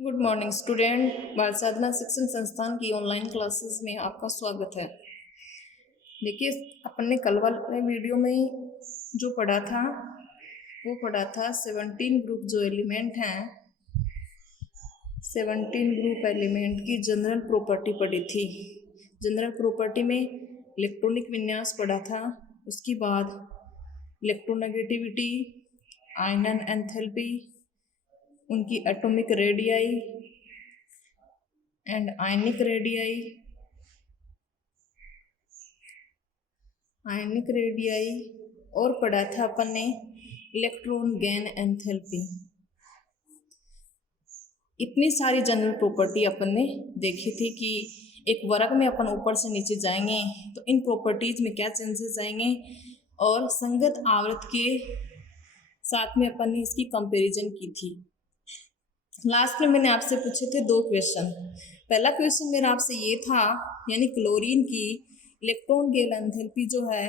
Good morning student. बाल साधना शिक्षण संस्थान की ऑनलाइन क्लासेस में आपका स्वागत है। देखिए, अपन ने कल वाले वीडियो में जो पढ़ा था वो पढ़ा था 17 ग्रुप जो एलिमेंट हैं, 17 ग्रुप एलिमेंट की जनरल प्रॉपर्टी पढ़ी थी। जनरल प्रॉपर्टी में इलेक्ट्रॉनिक विन्यास पढ़ा था, उसके बाद इलेक्ट्रोनेगेटिविटी, आयनन एंथैल्पी, उनकी atomic radii and ionic radii और पढ़ा था अपन ने इलेक्ट्रॉन गेन एंथैल्पी। इतनी सारी जनरल प्रॉपर्टी अपन ने देखी थी कि एक वर्ग में अपन ऊपर से नीचे जाएंगे तो इन प्रॉपर्टीज में क्या चेंजेस आएंगे और संगत आवर्त के साथ में अपन ने इसकी कंपैरिजन की थी। लास्ट में मैंने आपसे पूछे थे 2 क्वेश्चन। पहला क्वेश्चन मेरा आपसे ये था, यानी क्लोरीन की इलेक्ट्रॉन गेन एंथैल्पी जो है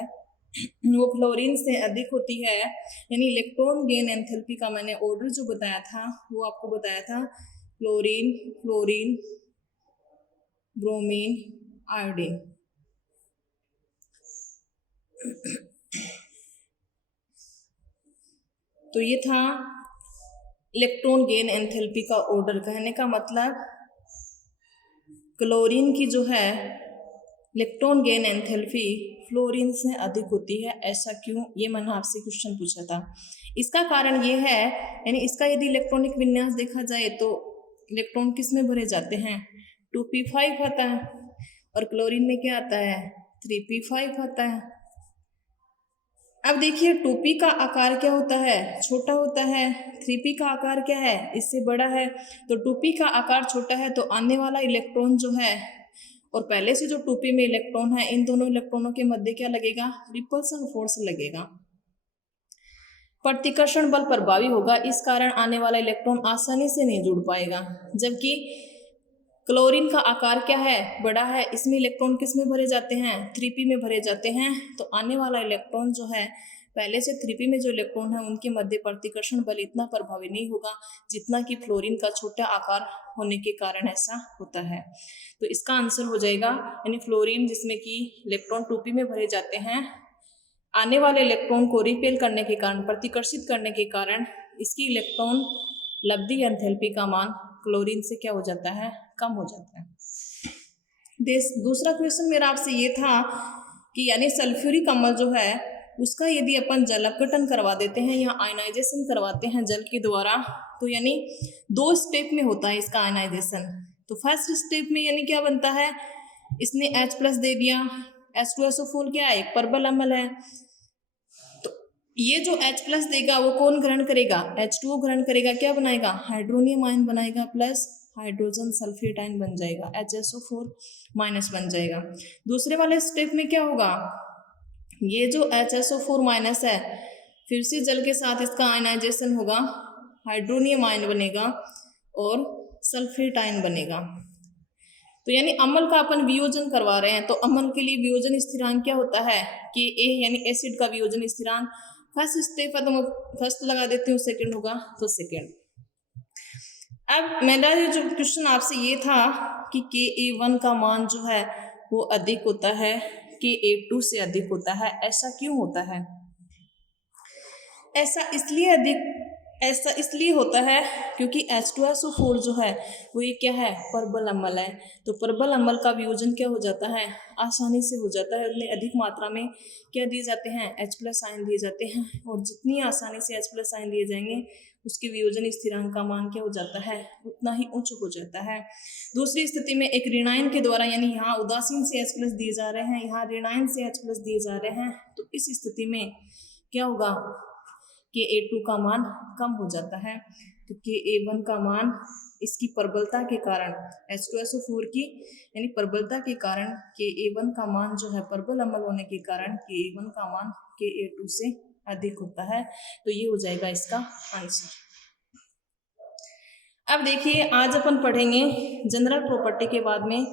वो फ्लोरीन से अधिक होती है, यानी इलेक्ट्रॉन गेन एंथैल्पी का मैंने ऑर्डर जो बताया था वो आपको बताया था क्लोरीन, फ्लोरीन, ब्रोमीन, आयोडीन। तो ये था इलेक्ट्रॉन गेन एंथैल्पी का ऑर्डर। कहने का मतलब क्लोरीन की जो है इलेक्ट्रॉन गेन एंथैल्पी फ्लोरीन से अधिक होती है। ऐसा क्यों, ये मैंने आपसे क्वेश्चन पूछा था। इसका कारण ये है, यानी इसका यदि इलेक्ट्रॉनिक विन्यास देखा जाए तो इलेक्ट्रॉन किस में भरे जाते हैं, 2p5 आता है और क्लोरीन में क्या आता है, 3p5 आता है। अब देखिए 2p का आकार क्या होता है, छोटा होता है। 3p का आकार क्या है, इससे बड़ा है। तो 2p का आकार छोटा है तो आने वाला इलेक्ट्रॉन जो है और पहले से जो 2p में इलेक्ट्रॉन है, इन दोनों इलेक्ट्रॉनों के मध्य क्या लगेगा, रिपल्सन फोर्स लगेगा, प्रतिकर्षण बल प्रभावी होगा। इस कारण आने वाला इलेक्ट्रॉन आसानी से नहीं जुड़ पाएगा। जबकि क्लोरीन का आकार क्या है, बड़ा है, इसमें इलेक्ट्रॉन किस में भरे जाते हैं, 3p में भरे जाते हैं। तो आने वाला इलेक्ट्रॉन जो है पहले से 3p में जो इलेक्ट्रॉन है उनके मध्य प्रतिकर्षण बल इतना प्रभावी नहीं होगा जितना कि फ्लोरीन का छोटा आकार होने के कारण ऐसा होता है। तो इसका आंसर हो जाएगा, यानी फ्लोरीन जिसमें कि इलेक्ट्रॉन 2p में भरे जाते हैं, आने वाले इलेक्ट्रॉन को रिपेल करने के कारण, प्रतिकर्षित करने के कारण इसकी इलेक्ट्रॉन लब्धि एंथैल्पी का मान क्लोरीन से क्या हो जाता है, कम हो जाता है। दूसरा क्वेश्चन मेरा आपसे ये था कि यानी सल्फ्यूरिक अम्ल जो है उसका यदि अपन जल अपघटन करवा देते हैं या आयनाइजेशन करवाते हैं जल के द्वारा, तो यानी 2 स्टेप में होता है इसका आयनाइजेशन। तो फर्स्ट स्टेप में यानी क्या बनता है, इसने H+ दे दिया, H2SO4 क्या है, एक परबल अम्ल है। तो ये जो H+ देगा वो कौन ग्रहण करेगा, H2O ग्रहण करेगा, क्या बनाएगा, हाइड्रोनियम आयन बनाएगा प्लस हाइड्रोजन सल्फेट आयन बन जाएगा, HSO4- बन जाएगा। दूसरे वाले स्टेप में क्या होगा, ये जो HSO4- है फिर से जल के साथ इसका आयनाइजेशन होगा, हाइड्रोनियम आयन बनेगा और सल्फेट आयन बनेगा। तो यानी अम्ल का अपन वियोजन करवा रहे हैं, तो अम्ल के लिए वियोजन स्थिरांक क्या होता है, कि A यानी एसिड का वियोजन स्थिरांक। फर्स्ट स्टेप है तो मैं फर्स्ट लगा देती हूँ, सेकंड होगा तो सेकंड। अब मेरा जो क्वेश्चन आपसे ये था कि Ka1 का मान जो है वो अधिक होता है, Ka2 से अधिक होता है। ऐसा क्यों होता है, ऐसा इसलिए होता है क्योंकि H2SO4 जो है वो ये क्या है, परबल अम्ल है। तो परबल अम्ल का वियोजन क्या हो जाता है, आसानी से हो जाता है। उतने अधिक मात्रा में क्या दिए जाते हैं, H+ आयन दिए जाते हैं, और जितनी आसानी से H+ आयन दिए जाएंगे उसके वियोजन स्थिरांक का मान क्या हो जाता है, उतना ही उच्च हो जाता है। दूसरी स्थिति में एक ऋणायन के द्वारा, यानी यहाँ उदासीन से H+ दिए जा रहे हैं, यहाँ ऋणायन से H+ दिए जा रहे हैं, तो इस स्थिति में क्या होगा, Ka2 का मान कम हो जाता है। तो Ka1 का मान इसकी प्रबलता के कारण, H2SO4 की यानी प्रबलता के कारण Ka1 का मान जो है, प्रबल अम्ल होने के कारण Ka1 का मान Ka2 से अधिक होता है। तो ये हो जाएगा इसका आंसर। अब देखिए, आज अपन पढ़ेंगे जनरल प्रॉपर्टी के बाद में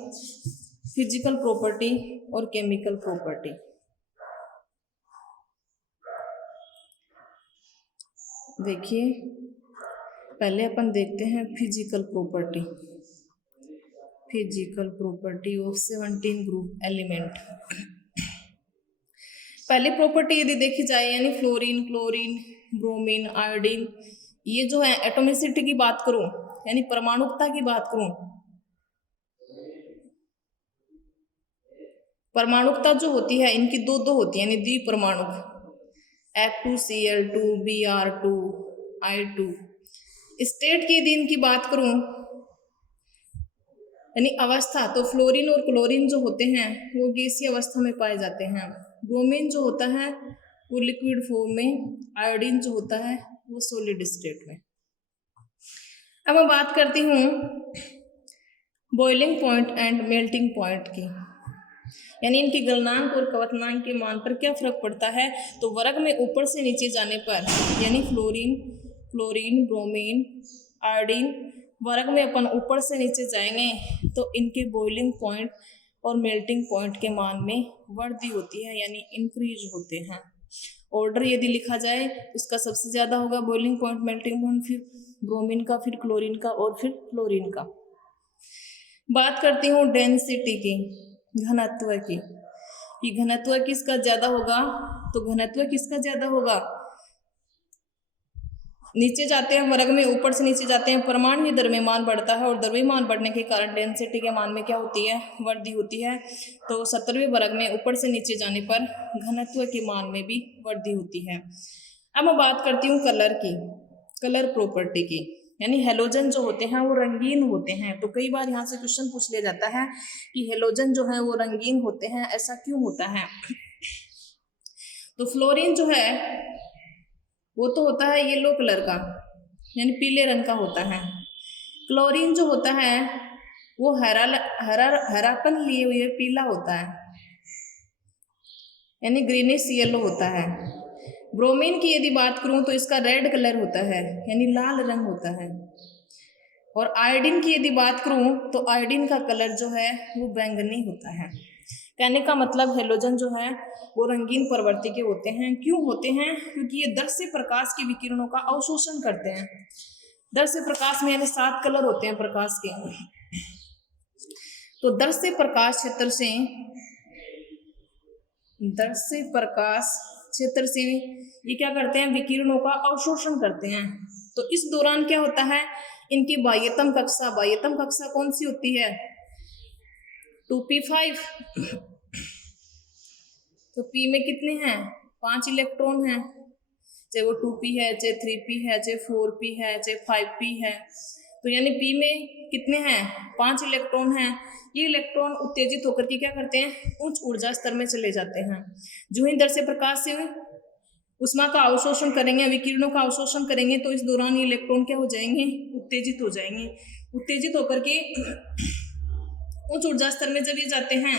फिजिकल प्रॉपर्टी और केमिकल प्रॉपर्टी। देखिए पहले अपन देखते हैं physical property of 17 group element. पहली प्रॉपर्टी यदि देखी जाए यानी फ्लोरीन, क्लोरीन, ब्रोमीन, आयोडीन, ये जो है एटॉमिसिटी की बात करूं यानी परमाणुकता की बात करूं, परमाणुकता जो होती है इनकी दो होती है यानी द्विपरमाणुक, F2Cl2, Br2, I2। स्टेट की यदि इनकी बात करूं यानी अवस्था, तो फ्लोरीन और क्लोरीन जो होते हैं वो गैसीय अवस्था में पाए जाते हैं, ब्रोमीन जो होता है वो लिक्विड फॉर्म में, आयोडीन जो होता है वो सॉलिड स्टेट में। अब मैं बात करती हूँ boiling point and melting point की, यानी इनके गलनांक और क्वथनांक के मान पर क्या फर्क पड़ता है। तो वर्ग में ऊपर से नीचे जाने पर यानी फ्लोरीन, क्लोरीन, ब्रोमीन, आयोडीन, वर्ग में अपन ऊपर से नीचे जाएंगे तो इनके बॉइलिंग पॉइंट और मेल्टिंग पॉइंट के मान में वृद्धि होती है यानी इंक्रीज होते हैं। ऑर्डर यदि लिखा जाए इसका सबसे ज़्यादा होगा बॉइलिंग पॉइंट, मेल्टिंग पॉइंट, फिर ब्रोमीन का, फिर क्लोरीन का और फिर फ्लोरीन का। बात करती हूँ डेंसिटी की, घनत्व की, कि घनत्व किसका ज़्यादा होगा। तो घनत्व किसका ज़्यादा होगा, नीचे जाते हैं वर्ग में, ऊपर से नीचे जाते हैं, परमाणु द्रव्यमान बढ़ता है और द्रव्यमान बढ़ने के कारण डेंसिटी के मान में क्या होती है, वृद्धि होती है। तो 17वें वर्ग में ऊपर से नीचे जाने पर घनत्व के मान में भी वृद्धि होती है। अब मैं बात करती हूँ कलर की, कलर प्रॉपर्टी की, यानी हेलोजन जो होते हैं वो रंगीन होते हैं। तो कई बार यहाँ से क्वेश्चन पूछ लिया जाता है कि हेलोजन जो है वो रंगीन होते हैं, ऐसा क्यों होता है। तो फ्लोरीन जो है वो तो होता है येलो कलर का यानी पीले रंग का होता है। क्लोरीन जो होता है वो हरापन लिए हुए पीला होता है यानी ग्रीनिश येलो होता है। ब्रोमीन की यदि बात करूं तो इसका रेड कलर होता है यानी लाल रंग होता है। और आयोडीन की यदि बात करूं तो आयोडीन का कलर जो है वो बैंगनी होता है। कहने का मतलब हेलोजन जो है वो रंगीन प्रवृत्ति के होते हैं। क्यों होते हैं, क्योंकि ये दर्श्य प्रकाश के विकिरणों का अवशोषण करते हैं। दर्श्य प्रकाश में यानी 7 कलर होते हैं प्रकाश के, तो दर्श्य प्रकाश क्षेत्र से ये क्या करते हैं, विकिरणों का अवशोषण करते हैं। तो इस दौरान क्या होता है, इनकी बाह्यतम कक्षा कौन सी होती है, 2p5। तो p में कितने हैं, 5 इलेक्ट्रॉन हैं, चाहे वो 2p है, चाहे 3p है, चाहे 4p है, चाहे 5p है। तो यानी p में कितने हैं, 5 इलेक्ट्रॉन हैं। ये इलेक्ट्रॉन उत्तेजित होकर के क्या करते हैं, उच्च ऊर्जा स्तर में चले जाते हैं। जो ही दर्श्य प्रकाश से उष्मा का अवशोषण करेंगे, विकिरणों का अवशोषण करेंगे, तो इस दौरान ये इलेक्ट्रॉन क्या हो जाएंगे, उत्तेजित हो जाएंगे। उत्तेजित होकर के उच्च ऊर्जा स्तर में जब ये जाते हैं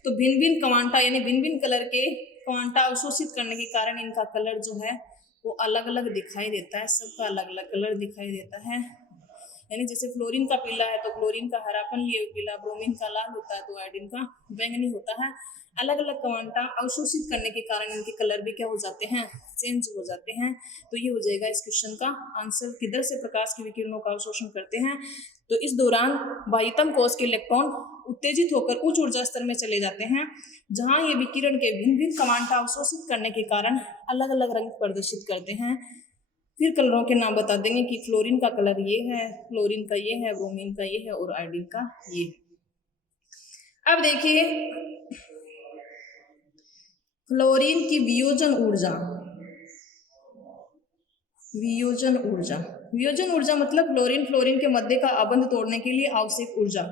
तो भिन्न भिन्न क्वांटा यानी भिन्न भिन्न कलर के क्वांटा अवशोषित करने के कारण इनका कलर जो है वो अलग अलग दिखाई देता है, सबका अलग अलग कलर दिखाई देता है। यानी जैसे फ्लोरीन का पीला है तो क्लोरीन का हरापन लिए पीला, ब्रोमीन का लाल होता है तो आयोडीन का बैंगनी होता है। अलग अलग क्वांटा अवशोषित करने के कारण इनके कलर भी क्या हो जाते हैं, चेंज हो जाते हैं। तो ये हो जाएगा इस क्वेश्चन का आंसर, किधर से प्रकाश के विकिरणों का अवशोषण करते हैं। तो इस दौरान बाह्यतम कोश के इलेक्ट्रॉन उत्तेजित होकर उच्च ऊर्जा स्तर में चले जाते हैं, जहां ये विकिरण के भिन्न भिन्न क्वांटा अवशोषित करने के कारण अलग अलग रंग प्रदर्शित करते हैं। फिर कलरों के नाम बता देंगे कि फ्लोरीन का कलर ये है, क्लोरीन का ये है, ब्रोमीन का ये है और आयोडीन का ये है। अब देखिए फ्लोरीन की वियोजन ऊर्जा मतलब फ्लोरीन के मध्य का आबंध तोड़ने के लिए आवश्यक ऊर्जा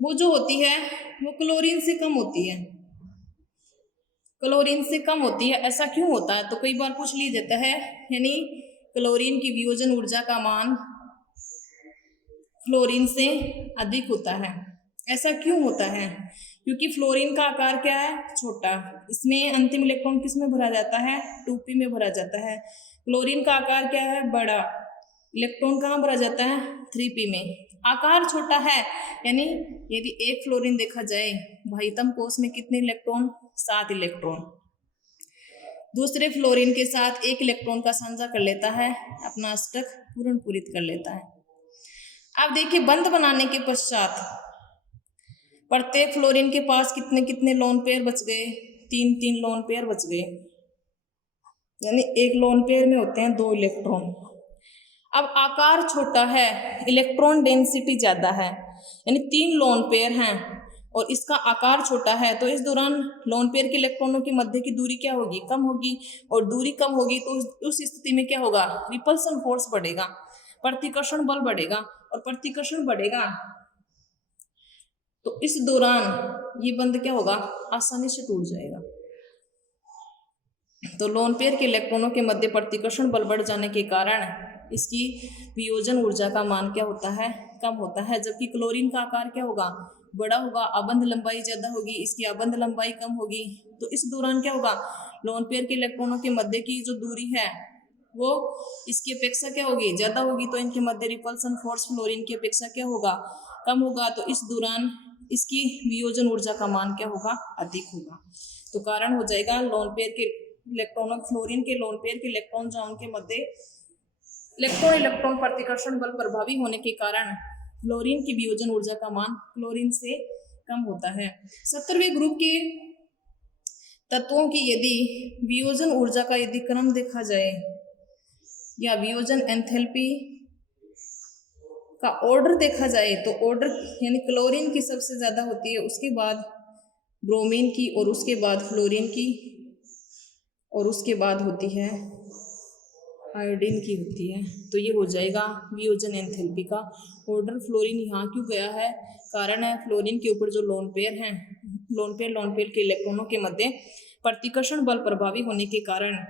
वो जो होती है वो क्लोरीन से कम होती है। ऐसा क्यों होता है, तो कई बार पूछ लिया जाता है, यानी क्लोरीन की वियोजन ऊर्जा का मान फ्लोरीन से अधिक होता है। ऐसा क्यों होता है, क्योंकि फ्लोरीन का आकार क्या है, छोटा, इसमें अंतिम इलेक्ट्रॉन किस में भरा जाता है, 2p में भरा जाता है। क्लोरीन का आकार क्या है, बड़ा, इलेक्ट्रॉन कहाँ भरा जाता है, 3p में। आकार छोटा है, यानी यदि एक फ्लोरीन देखा जाए बाह्यतम कोश में कितने इलेक्ट्रॉन, 7 इलेक्ट्रॉन। दूसरे फ्लोरीन के साथ एक इलेक्ट्रॉन का साझा कर लेता है, अपना अष्टक पूर्ण पूरित कर लेता है। अब देखिए बंध बनाने के पश्चात प्रत्येक फ्लोरीन के पास कितने कितने लोन पेयर बच गए, 3 लोन पेयर बच गए, यानी एक लोन पेयर में होते हैं 2 इलेक्ट्रॉन। अब आकार छोटा है, इलेक्ट्रॉन डेंसिटी ज्यादा है, यानी 3 लोन पेयर हैं और इसका आकार छोटा है, तो इस दौरान लोन पेयर के इलेक्ट्रॉनों के मध्य की दूरी क्या होगी, कम होगी, और दूरी कम होगी तो उस स्थिति में क्या होगा, रिपल्सन फोर्स बढ़ेगा, प्रतिकर्षण बल बढ़ेगा, और प्रतिकर्षण बढ़ेगा तो इस दौरान ये बंध क्या होगा, आसानी से टूट जाएगा। तो लोन पेयर के इलेक्ट्रॉनों के मध्य प्रतिकर्षण बल बढ़ जाने के कारण इसकी वियोजन ऊर्जा का मान क्या होता है, कम होता है, जबकि क्लोरीन का आकार क्या होगा, बड़ा होगा, आबंध लंबाई ज्यादा होगी, इसकी आबंध लंबाई कम होगी। तो इस दौरान क्या होगा, लोन पेयर के इलेक्ट्रॉनों के मध्य की जो दूरी है वो इसकी अपेक्षा क्या होगी, ज्यादा होगी, तो इनके मध्य रिपल्सन फोर्स फ्लोरीन की अपेक्षा क्या होगा, कम होगा। तो इस दौरान इसकी वियोजन ऊर्जा का मान क्या होगा, अधिक होगा। तो कारण हो जाएगा लोन पेयर के इलेक्ट्रॉनों, फ्लोरीन के लोन पेयर के इलेक्ट्रॉन जो उनके मध्य इलेक्ट्रॉन इलेक्ट्रॉन प्रतिकर्षण बल प्रभावी होने के कारण फ्लोरीन की वियोजन ऊर्जा का मान क्लोरीन से कम होता है। 17वें ग्रुप के तत्वों की यदि वियोजन ऊर्जा का यदि क्रम देखा जाए या वियोजन एंथैल्पी का ऑर्डर देखा जाए तो ऑर्डर यानी क्लोरीन की सबसे ज्यादा होती है, उसके बाद ब्रोमीन की, और उसके बाद फ्लोरीन की, और उसके बाद होती है आयोडीन की होती है। तो ये हो जाएगा वियोजन एंथैल्पी का ऑर्डर। फ्लोरीन यहाँ क्यों गया है, कारण है फ्लोरीन के ऊपर जो लोन पेयर हैं, लोन पेयर के इलेक्ट्रॉनों के मध्य प्रतिकर्षण बल प्रभावी होने के कारण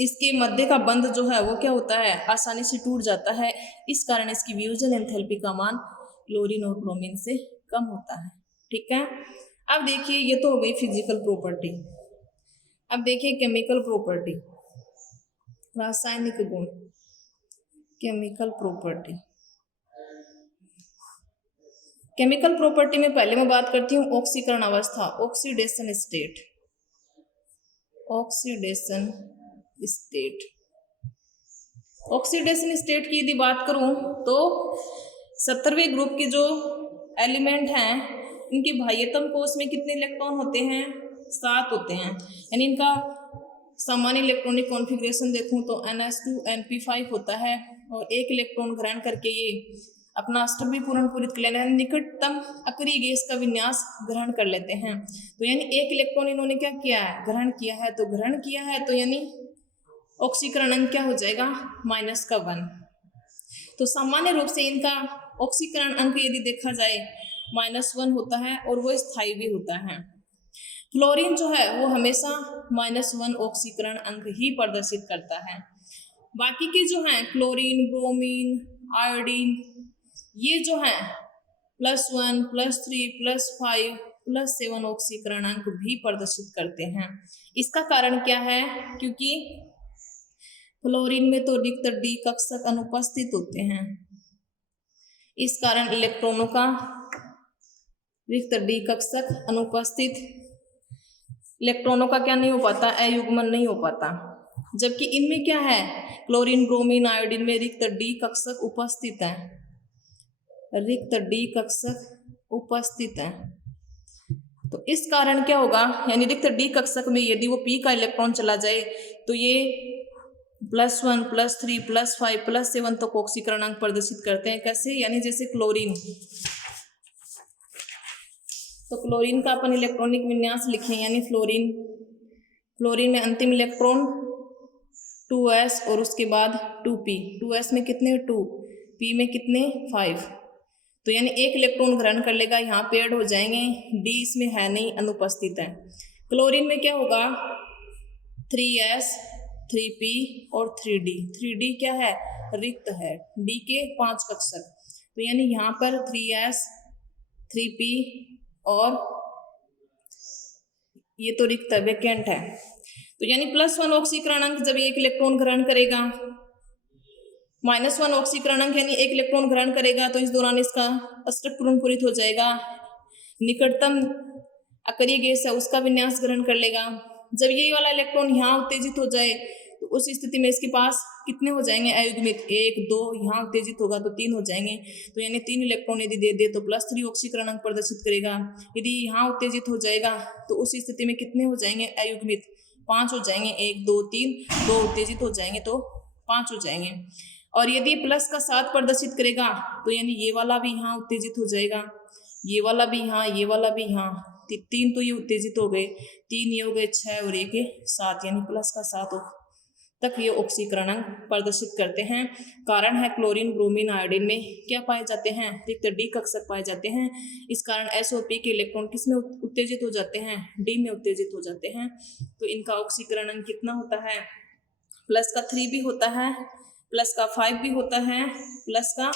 इसके मध्य का बंध जो है वो क्या होता है, आसानी से टूट जाता है। इस कारण इसकी वियोजन एंथैल्पी का मान क्लोरीन और ब्रोमीन से कम होता है। ठीक है, अब देखिए ये तो हो गई फिजिकल प्रॉपर्टी। अब देखिए केमिकल प्रॉपर्टी, रासायनिक गुण, केमिकल प्रॉपर्टी। केमिकल प्रॉपर्टी में पहले मैं बात करती हूँ ऑक्सीकरण अवस्था, oxidation state, oxidation state. Oxidation state की यदि बात करूं तो 17वें ग्रुप के जो एलिमेंट हैं इनके बाह्यतम कोश में कितने इलेक्ट्रॉन होते हैं, 7 होते हैं, यानी इनका सामान्य इलेक्ट्रॉनिक कॉन्फ़िगरेशन देखूं तो NH2 Np5 होता है, और एक इलेक्ट्रॉन ग्रहण करके ये अपना अष्टक भी पूर्ण पूरित कर लेना, निकटतम अक्रिय गैस का विन्यास ग्रहण कर लेते हैं। तो यानी एक इलेक्ट्रॉन इन्होंने क्या किया है, ग्रहण किया है, तो ग्रहण किया है तो यानी ऑक्सीकरण अंक क्या हो जाएगा, -1। तो सामान्य रूप से इनका ऑक्सीकरण अंक यदि देखा जाए -1 होता है, और वो स्थायी भी होता है। फ्लोरीन जो है वो हमेशा -1 ऑक्सीकरण अंक ही प्रदर्शित करता है। बाकी के जो हैं क्लोरीन, ब्रोमीन, आयोडीन, ये जो हैं +1, +3, +5, +7 ऑक्सीकरण अंक भी प्रदर्शित करते हैं। इसका कारण क्या है, क्योंकि फ्लोरीन में तो रिक्त डी कक्षक अनुपस्थित होते हैं, इस कारण इलेक्ट्रॉनों का रिक्त डी कक्षक अनुपस्थित इलेक्ट्रॉनों का क्या नहीं हो पाता, अयुग्मन नहीं हो पाता। जबकि इनमें क्या है, क्लोरीन, ब्रोमीन, आयोडीन में रिक्त डी कक्षक उपस्थित है, रिक्त डी कक्षक उपस्थित है। तो इस कारण क्या होगा, यानी रिक्त डी कक्षक में यदि वो p का इलेक्ट्रॉन चला जाए तो ये +1, +3, +5, +7 तक ऑक्सीकरण अंक प्रदर्शित करते हैं। कैसे, यानी जैसे क्लोरीन, तो क्लोरीन का अपन इलेक्ट्रॉनिक विन्यास लिखें, यानी फ्लोरीन में अंतिम इलेक्ट्रॉन 2s और उसके बाद 2p, 2s में कितने 2, p में कितने 5, तो यानी एक इलेक्ट्रॉन ग्रहण कर लेगा, यहाँ पेयर्ड हो जाएंगे, d इसमें है नहीं, अनुपस्थित है। क्लोरीन में क्या होगा, 3s, 3p और 3d, 3d क्या है, रिक्त है, d के 5 कक्षक, तो यानी यहाँ पर 3s, 3p और ये तो रिक्त है, वैकेंट है। तो यानी +1 ऑक्सीकरण अंक जब एक इलेक्ट्रॉन ग्रहण करेगा, -1 ऑक्सीकरण अंक यानी एक इलेक्ट्रॉन ग्रहण करेगा, तो इस दौरान इसका अष्टक पूर्ण पूरित हो जाएगा, निकटतम अक्रिय गैस है उसका विन्यास ग्रहण कर लेगा, जब ये वाला इलेक्ट्रॉन यहाँ उत्तेजित हो जाए तो उस स्थिति में इसके पास कितने हो जाएंगे अयुग्मित, 1 2, यहाँ उत्तेजित होगा तो 3 हो जाएंगे। तो यानी 3 इलेक्ट्रॉन यदि दे दे तो +3 ऑक्सीकरण अंक प्रदर्शित करेगा। यदि यहाँ उत्तेजित हो जाएगा तो उस स्थिति में कितने हो जाएंगे अयुग्मित, 5 हो जाएंगे, 1 2 3, 2 उत्तेजित हो जाएंगे तो 5 हो जाएंगे। और यदि प्लस का 7 प्रदर्शित करेगा तो यानी ये वाला भी यहाँ उत्तेजित हो जाएगा, ये वाला भी यहाँ, ये वाला भी यहाँ, 3 तो ये उत्तेजित हो गए, 3 ये हो गए 6 और 1 7, यानी प्लस का 7 तक ये ऑक्सीकरण अंक प्रदर्शित करते हैं। कारण है क्लोरीन ब्रोमीन आयोडीन में क्या पाए जाते हैं, अधिकतर डी कक्षक पाए जाते हैं। इस कारण एस और पी के इलेक्ट्रॉन किस में उत्तेजित हो जाते हैं, डी में उत्तेजित हो जाते हैं। तो इनका ऑक्सीकरण अंक कितना होता है, प्लस का 3 भी होता है, प्लस का 5 भी होता है, प्लस का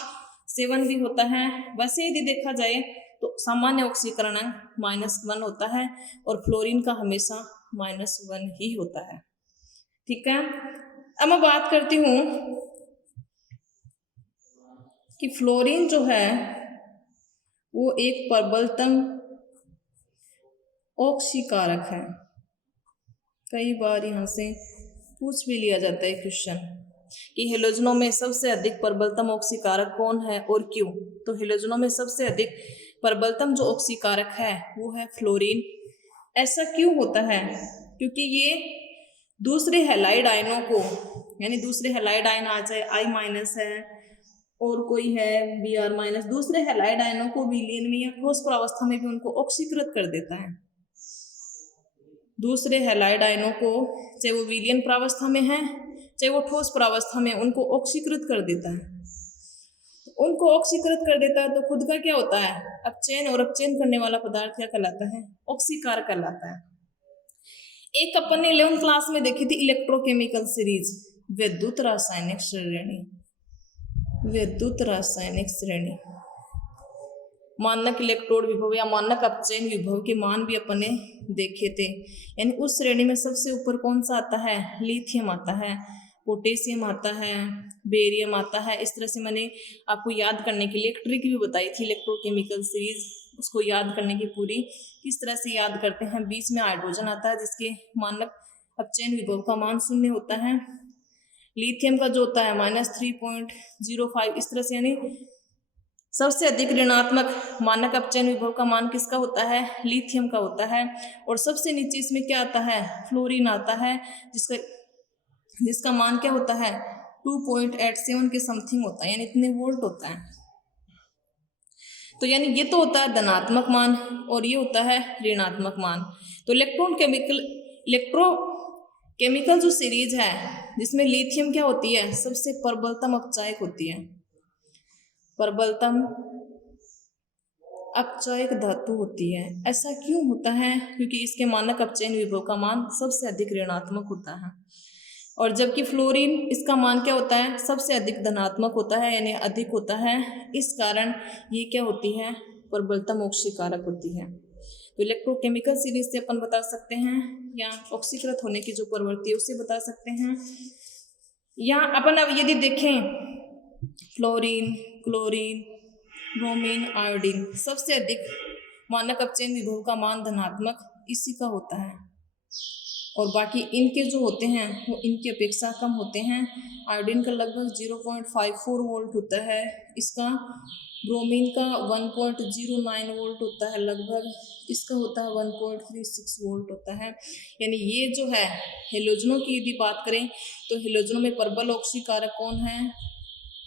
7 भी होता है। वैसे यदि देखा जाए तो सामान्य ऑक्सीकरण अंक -1 होता है और फ्लोरीन का हमेशा -1 ही होता है। ठीक है, अब मैं बात करती हूँ कि फ्लोरीन जो है वो एक प्रबलतम ऑक्सीकारक है। कई बार यहाँ से पूछ भी लिया जाता है क्वेश्चन कि हेलोजनों में सबसे अधिक प्रबलतम ऑक्सीकारक कौन है और क्यों। तो हेलोजनों में सबसे अधिक प्रबलतम जो ऑक्सीकारक है वो है फ्लोरीन। ऐसा क्यों होता है, क्योंकि ये दूसरे हैलाइड आयनों को, यानी दूसरे हैलाइड आयन आ जाए I- है और कोई है Br-, दूसरे हैलाइड आयनों को विलीन में या ठोस प्रावस्था में भी उनको ऑक्सीकृत कर देता है। दूसरे हैलाइड आयनों को चाहे वो विलीन प्रावस्था में है चाहे वो ठोस प्रावस्था में, उनको ऑक्सीकृत कर देता है। उनको ऑक्सीकृत कर देता है तो खुद का क्या होता है, अपचयन, और अपचयन करने वाला पदार्थ क्या कहलाता है, ऑक्सीकार कहलाता है। एक अपन ने 11th क्लास में देखी थी इलेक्ट्रोकेमिकल सीरीज, विद्युत रासायनिक श्रेणी, विद्युत रासायनिक श्रेणी, मानक इलेक्ट्रोड विभव या मानक अपचयन विभव के मान भी अपन ने देखे थे। यानी उस श्रेणी में सबसे ऊपर कौन सा आता है, लिथियम आता है, पोटेशियम आता है, बेरियम आता है। इस तरह से मैंने आपको याद करने के लिए एक ट्रिक भी बताई थी इलेक्ट्रोकेमिकल सीरीज, उसको याद करने की पूरी किस तरह से याद करते हैं। बीच में हाइड्रोजन आता है जिसके मानक अपचयन विभव का मान 0 होता है। लिथियम का जो होता है -3.05, इस तरह से, यानी सबसे अधिक ऋणात्मक मानक अपचयन विभव का मान किसका होता है, लिथियम का होता है। और सबसे नीचे इसमें क्या आता है, फ्लोरीन आता है, जिसका मान क्या होता है 2.87 के समथिंग होता है, यानी इतने वोल्ट होता है। तो यानी ये तो होता है धनात्मक मान और ये होता है ऋणात्मक मान। तो इलेक्ट्रोकेमिकल जो सीरीज है जिसमें लिथियम क्या होती है, सबसे प्रबलतम अपचायक होती है, प्रबलतम अपचायक धातु होती है। ऐसा क्यों होता है, क्योंकि इसके मानक अपचयन विभव का मान सबसे अधिक ऋणात्मक होता है। और जबकि फ्लोरीन, इसका मान क्या होता है, सबसे अधिक धनात्मक होता है, यानी अधिक होता है। इस कारण ये क्या होती है, प्रबलतम ऑक्सीकारक होती है। तो इलेक्ट्रोकेमिकल सीरीज से अपन बता सकते हैं, या ऑक्सीकृत होने की जो प्रवृत्ति है उससे बता सकते हैं। यहाँ अपन अब यदि देखें फ्लोरीन, क्लोरीन, ब्रोमीन, आयोडीन, सबसे अधिक मानक अपचयन विभव का मान धनात्मक इसी का होता है, और बाकी इनके जो होते हैं वो इनकी अपेक्षा कम होते हैं। आयोडीन का लगभग 0.54 वोल्ट होता है, इसका ब्रोमीन का 1.09 वोल्ट होता है लगभग, इसका होता है 1.36 वोल्ट होता है। यानी ये जो है हेलोजनों की यदि बात करें तो हेलोजनों में प्रबल ऑक्सीकारक कौन है,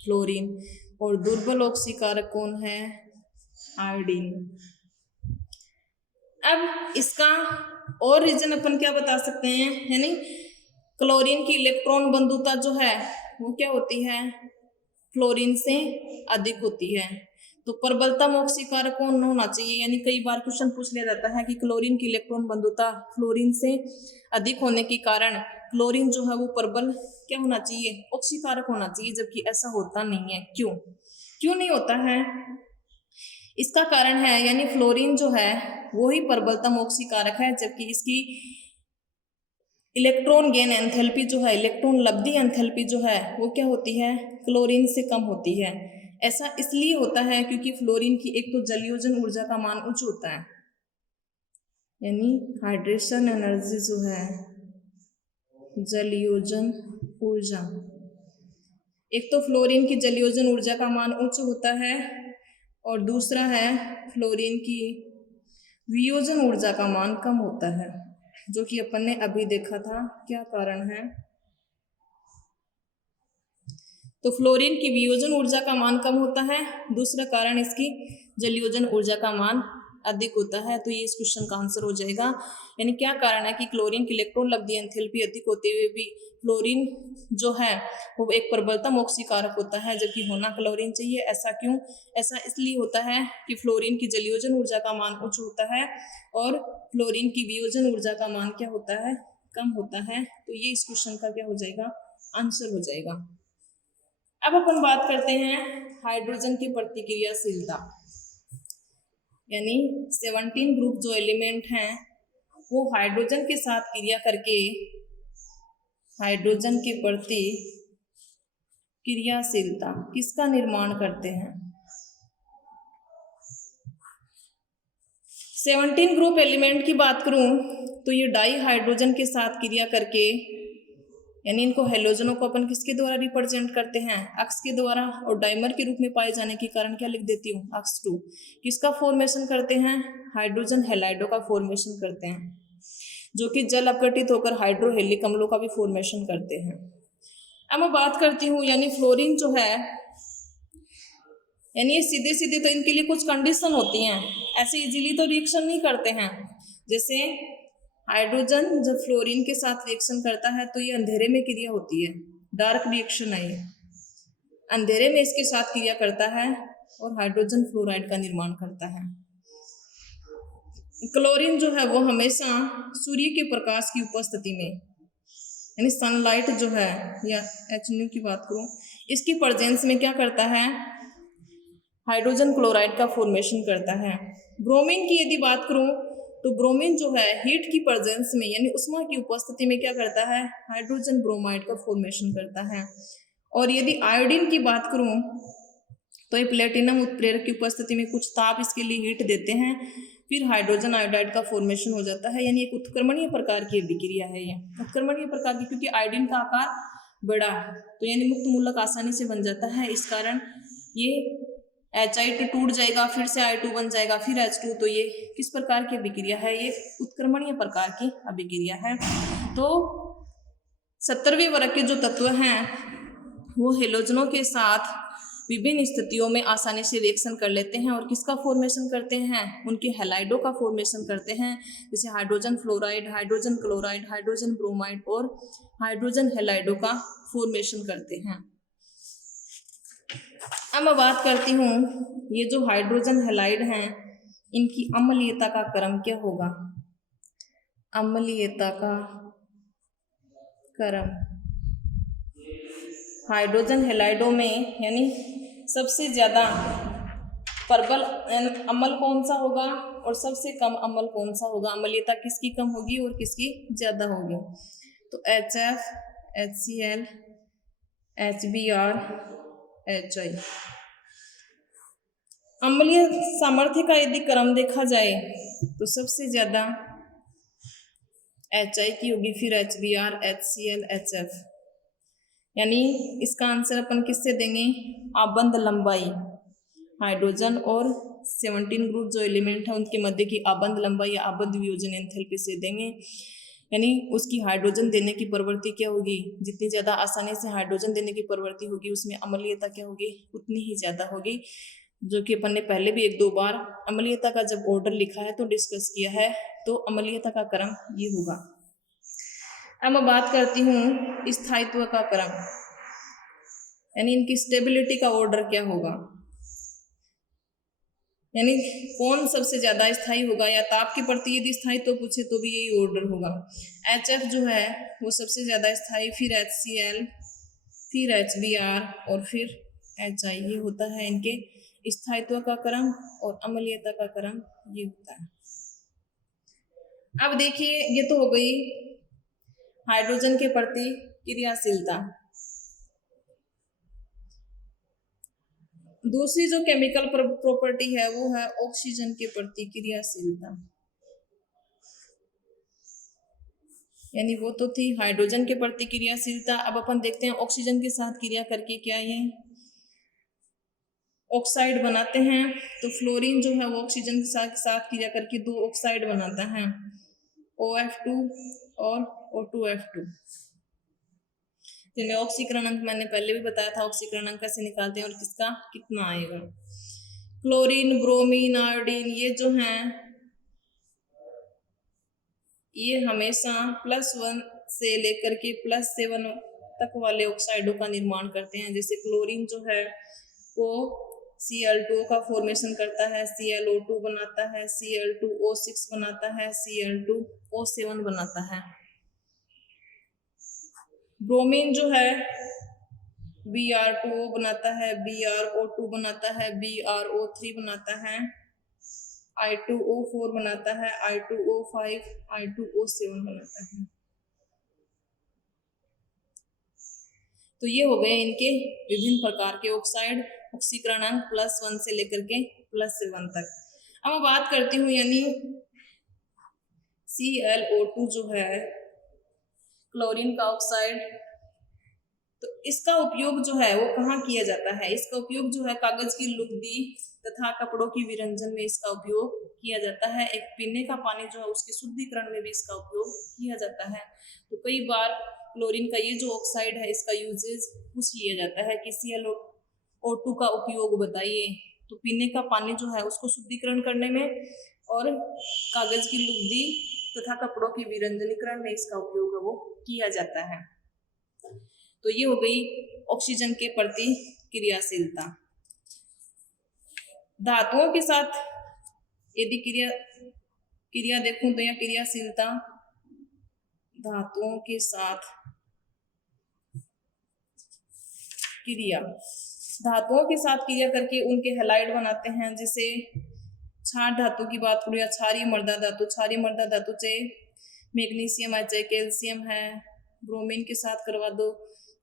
फ्लोरीन, और दुर्बल ऑक्सीकारक कौन है, आयोडीन। अब इसका और रीजन अपन क्या बता सकते हैं, यानी क्लोरीन की इलेक्ट्रॉन बंधुता जो है वो क्या होती है, फ्लोरीन से अधिक होती है। तो प्रबलतम ऑक्सीकारक कौन होना चाहिए, यानी कई बार क्वेश्चन पूछ लिया जाता है कि क्लोरीन की इलेक्ट्रॉन बंधुता फ्लोरीन से अधिक होने के कारण क्लोरीन जो है वो प्रबल क्या होना चाहिए, ऑक्सीकारक होना चाहिए, जबकि ऐसा होता नहीं है। क्यों नहीं होता है, इसका कारण है, यानी फ्लोरीन जो है वो ही प्रबलतम ऑक्सीकारक है, जबकि इसकी इलेक्ट्रॉन गेन एंथैल्पी जो है, इलेक्ट्रॉन लब्धि एंथैल्पी जो है वो क्या होती है, क्लोरीन से कम होती है। ऐसा इसलिए होता है क्योंकि फ्लोरीन की एक तो जलयोजन ऊर्जा का मान उच्च होता है, यानी हाइड्रेशन एनर्जी जो है, जलयोजन ऊर्जा। एक तो फ्लोरीन की जलयोजन ऊर्जा का मान उच्च होता है और दूसरा है फ्लोरीन की वियोजन ऊर्जा का मान कम होता है, जो कि अपन ने अभी देखा था। क्या कारण है? तो फ्लोरीन की वियोजन ऊर्जा का मान कम होता है, दूसरा कारण इसकी जलयोजन ऊर्जा का मान अधिक होता है। तो ये इस क्वेश्चन का आंसर हो जाएगा। यानी क्या कारण है कि क्लोरीन की इलेक्ट्रॉन लब्धि एंथैल्पी अधिक होते हुए भी फ्लोरीन जो है वो एक प्रबलतम ऑक्सीकारक होता है, जबकि होना क्लोरीन चाहिए। ऐसा क्यों? ऐसा इसलिए होता है कि फ्लोरीन की जलयोजन ऊर्जा का मान उच्च होता है और फ्लोरीन की वियोजन ऊर्जा का मान क्या होता है? कम होता है। तो ये इस क्वेश्चन का क्या हो जाएगा? आंसर हो जाएगा। अब अपन बात करते हैं हाइड्रोजन की प्रतिक्रियाशीलता। यानी 17 ग्रुप जो एलिमेंट हैं वो हाइड्रोजन के साथ क्रिया करके हाइड्रोजन के प्रति क्रियाशीलता किसका निर्माण करते हैं? 17 ग्रुप एलिमेंट की बात करूं तो ये डाई हाइड्रोजन के साथ क्रिया करके, यानी इनको हेलोजनों को अपन किसके द्वारा रिप्रेजेंट करते हैं? अक्ष के द्वारा। और डाइमर के रूप में पाए जाने के कारण क्या लिख देती हूँ? अक्ष 2। किसका फॉर्मेशन करते हैं? हाइड्रोजन हेलाइडो का फॉर्मेशन करते हैं, जो कि जल अपघटित होकर हाइड्रोहेलिक अम्लों का भी फॉर्मेशन करते हैं। अब मैं बात करती हूँ, यानी फ्लोरीन जो है, यानी सीधे सीधे तो इनके लिए कुछ कंडीशन होती हैं, ऐसे इजीली तो रिएक्शन नहीं करते हैं। जैसे हाइड्रोजन जब फ्लोरीन के साथ रिएक्शन करता है तो ये अंधेरे में क्रिया होती है, डार्क रिएक्शन है, ये अंधेरे में इसके साथ क्रिया करता है और हाइड्रोजन फ्लोराइड का निर्माण करता है। क्लोरीन जो है वो हमेशा सूर्य के प्रकाश की उपस्थिति में, यानी सनलाइट जो है, या HNO की बात करूं, इसकी प्रेजेंस में क्या करता है? हाइड्रोजन क्लोराइड का फॉर्मेशन करता है। ब्रोमीन की यदि बात करूं तो ब्रोमीन जो है हीट की प्रेजेंस में, यानी उष्मा की उपस्थिति में क्या करता है? हाइड्रोजन ब्रोमाइड का फॉर्मेशन करता है। और यदि आयोडीन की बात करूं तो ये प्लेटिनम उत्प्रेरक की उपस्थिति में कुछ ताप इसके लिए हीट देते हैं, फिर हाइड्रोजन आयोडाइड का फॉर्मेशन हो जाता है। यानी एक उत्क्रमणीय प्रकार की अभिक्रिया है ये, उत्क्रमणीय प्रकार की, क्योंकि आयोडीन का आकार बड़ा है तो यानी मुक्त मूलक आसानी से बन जाता है। इस कारण ये H टूट जाएगा, फिर से I2 बन जाएगा, फिर H2। तो ये किस प्रकार की अभिक्रिया है? ये उत्क्रमणीय प्रकार की अभिक्रिया है। तो 70वें वर्ग के जो तत्व हैं वो हेलोजनों के साथ विभिन्न स्थितियों में आसानी से रिएक्शन कर लेते हैं और किसका फॉर्मेशन करते हैं? उनके हैलाइडो का फॉर्मेशन करते हैं, जैसे hydrogen fluoride, hydrogen chloride, hydrogen bromide और हाइड्रोजन हैलाइडो का फॉर्मेशन करते हैं। अब मैं बात करती हूँ, ये जो हाइड्रोजन हैलाइड हैं इनकी अम्लीयता का क्रम क्या होगा? अम्लीयता का क्रम हाइड्रोजन हैलाइडों में, यानी सबसे ज़्यादा प्रबल अम्ल कौन सा होगा और सबसे कम अम्ल कौन सा होगा? अम्लीयता किसकी कम होगी और किसकी ज़्यादा होगी? तो HF, HCl, HBr, HI। अम्लीय सामर्थ्य का यदि क्रम देखा जाए तो सबसे ज़्यादा HI की होगी, फिर HBr, HCl, HF। यानी इसका आंसर अपन किससे देंगे? आबंध लंबाई, हाइड्रोजन और 17 ग्रुप जो एलिमेंट है उनके मध्य की आबंध लंबाई या आबंध वियोजन एंथैल्पी से देंगे। यानी उसकी हाइड्रोजन देने की प्रवृत्ति क्या होगी? जितनी ज़्यादा आसानी से हाइड्रोजन देने की प्रवृत्ति होगी उसमें अम्लीयता क्या होगी? उतनी ही ज़्यादा होगी, जो कि अपन ने पहले भी 1-2 बार अम्लीयता का जब ऑर्डर लिखा है तो डिस्कस किया है। तो अम्लीयता का क्रम ये होगा। अब मैं बात करती हूँ स्थायित्व का क्रम, यानी इनकी स्टेबिलिटी का ऑर्डर क्या होगा? यानी कौन सबसे ज्यादा स्थायी होगा, या ताप के प्रति यदि स्थायित्व पूछे तो भी यही ऑर्डर होगा। HF जो है वो सबसे ज्यादा स्थायी, फिर HCl, फिर HBr और फिर HI। ये होता है इनके स्थायित्व का क्रम और अम्लीयता का क्रम ये होता है। अब देखिए, ये तो हो गई हाइड्रोजन के प्रति क्रियाशीलता। दूसरी जो केमिकल प्रॉपर्टी है वो है ऑक्सीजन के प्रति क्रियाशीलता। यानी वो तो थी हाइड्रोजन के प्रति क्रियाशीलता। अब अपन देखते हैं ऑक्सीजन के साथ क्रिया करके क्या ये ऑक्साइड बनाते हैं। तो फ्लोरीन जो है वो ऑक्सीजन के साथ क्रिया करके 2 ऑक्साइड बनाता है, OF2 और O2F2। जिन्हें ऑक्सीकरण अंक मैंने पहले भी बताया था, ऑक्सीकरण अंक कैसे निकालते हैं और किसका कितना आएगा। क्लोरीन, ब्रोमीन, आयोडीन ये जो हैं ये हमेशा +1 से लेकर के +7 तक वाले ऑक्साइडों का निर्माण करते हैं। जैसे क्लोरीन जो है वो Cl2 का फॉर्मेशन करता है, ClO2 बनाता है, Cl2O6 बनाता है, Cl2O7 बनाता है। ब्रोमीन जो है Br2O बनाता है, BrO2 बनाता है, BrO3 बनाता है, I2O4 बनाता है, I2O5, I2O7 बनाता है। तो ये हो गए इनके विभिन्न प्रकार के ऑक्साइड, ऑक्सीकरण अंक +1 से लेकर के +7 तक। अब मैं बात करती हूँ यानी ClO2 जो है क्लोरीन का ऑक्साइड, तो इसका उपयोग जो है वो कहाँ किया जाता है? इसका उपयोग जो है कागज की लुगदी तथा कपड़ों की विरंजन में इसका उपयोग किया जाता है। एक पीने का पानी जो है उसके शुद्धिकरण में भी इसका उपयोग किया जाता है। तो कई बार क्लोरीन का ये जो ऑक्साइड है इसका यूजेज पूछ लिया जाता है कि ClO2 का उपयोग बताइए। तो पीने का पानी जो है उसको शुद्धिकरण करने में और कागज की लुगदी तथा कपड़ों की विरंजनीकरण में इसका उपयोग है वो किया जाता है। तो ये हो गई ऑक्सीजन के प्रति क्रियाशीलता। धातुओं के साथ यदि क्रिया देखूं तो यह क्रियाशीलता धातुओं के साथ क्रिया, धातुओं के साथ क्रिया करके उनके हैलाइड बनाते हैं। जैसे क्षार धातु की बात करूं या क्षारीय मृदा धातु, क्षारीय मृदा धातु चाहे मैग्नीशियम है चाहे कैल्शियम है, ब्रोमीन के साथ करवा दो,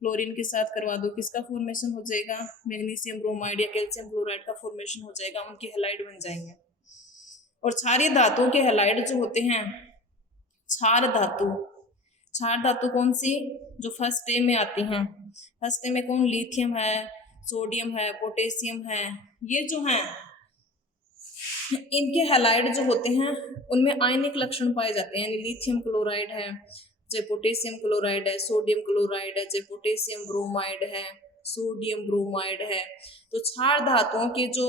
क्लोरीन के साथ करवा दो, किसका फॉर्मेशन हो जाएगा? मैग्नीशियम ब्रोमाइड या कैल्शियम क्लोराइड का फॉर्मेशन हो जाएगा, उनके हैलाइड बन जाएंगे। और क्षारीय धातुओं के हैलाइड जो होते हैं क्षार धातु, क्षार धातु कौन सी? जो फर्स्ट ए में आती हैं। फर्स्ट ए में कौन? लिथियम है, सोडियम है, पोटेशियम है। ये जो हैं इनके हैलाइड जो होते हैं उनमें आयनिक लक्षण पाए जाते हैं। यानी लिथियम क्लोराइड है, चाहे पोटेशियम क्लोराइड है, सोडियम क्लोराइड है, चाहे पोटेशियम ब्रोमाइड है, सोडियम ब्रोमाइड है। तो क्षार धातुओं के जो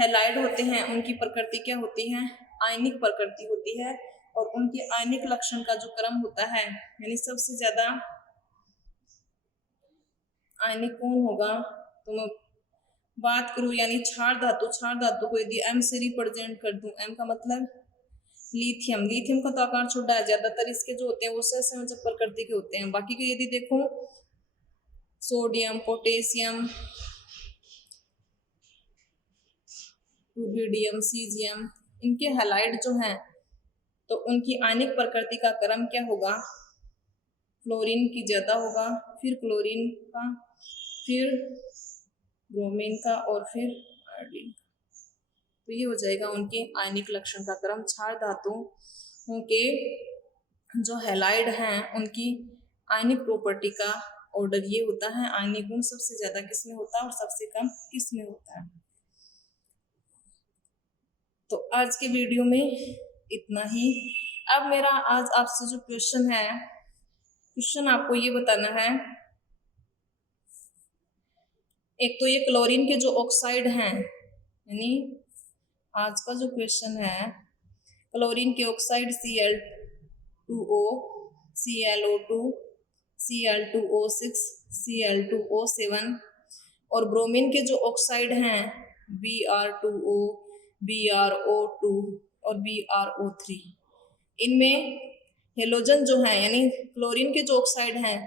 हैलाइड होते हैं उनकी प्रकृति क्या होती है? आयनिक प्रकृति होती है। और उनके आयनिक लक्षण का जो क्रम होता है, यानी सबसे ज्यादा आयनिक कौन होगा? तो मैं बात करूं यानी क्षार धातु को यदि M से रिप्रेजेंट कर दूं, M का मतलब लिथियम, लिथियम का तो आकार छोटा है, ज्यादातर इसके जो होते हैं वो सहसंयोजक प्रकृति के होते हैं। बाकी के यदि देखो सोडियम, पोटेशियम, रुबिडियम, सीजियम, इनके हैलाइड जो हैं तो उनकी आयनिक प्रकृति का क्रम क्या होगा? फ्लोरीन की ज्यादा होगा, फिर क्लोरीन का, फिर ब्रोमीन का और फिर आयोडीन का। तो ये हो जाएगा उनके आयनिक लक्षण का क्रम। क्षार धातुओं के जो हैलाइड हैं उनकी आयनिक प्रॉपर्टी का ऑर्डर ये होता है। आयनिक गुण सबसे ज्यादा किसमें होता है और सबसे कम किसमें होता है। तो आज के वीडियो में इतना ही। अब मेरा आज आपसे जो क्वेश्चन है, क्वेश्चन आपको ये बताना है, एक तो ये क्लोरीन के जो ऑक्साइड हैं, यानी आज का जो क्वेश्चन है क्लोरीन के oxide Cl2O, ClO2, Cl2O6, Cl2O7 और ब्रोमीन के जो ऑक्साइड हैं Br2O, BrO2 और BrO3, इनमें हेलोजन जो है यानी क्लोरीन के जो ऑक्साइड हैं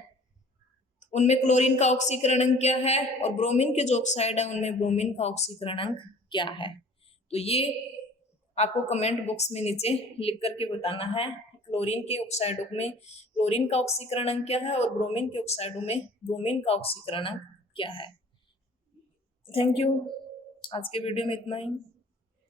उनमें क्लोरीन का ऑक्सीकरण अंक क्या है और ब्रोमीन के जो ऑक्साइड है उनमें ब्रोमीन का ऑक्सीकरण अंक क्या है। तो ये आपको कमेंट बॉक्स में नीचे लिख करके बताना है क्लोरीन के ऑक्साइडों में क्लोरीन का ऑक्सीकरण अंक क्या है और ब्रोमीन के ऑक्साइडों में ब्रोमीन का ऑक्सीकरण अंक क्या है। Thank you. आज के वीडियो में इतना ही।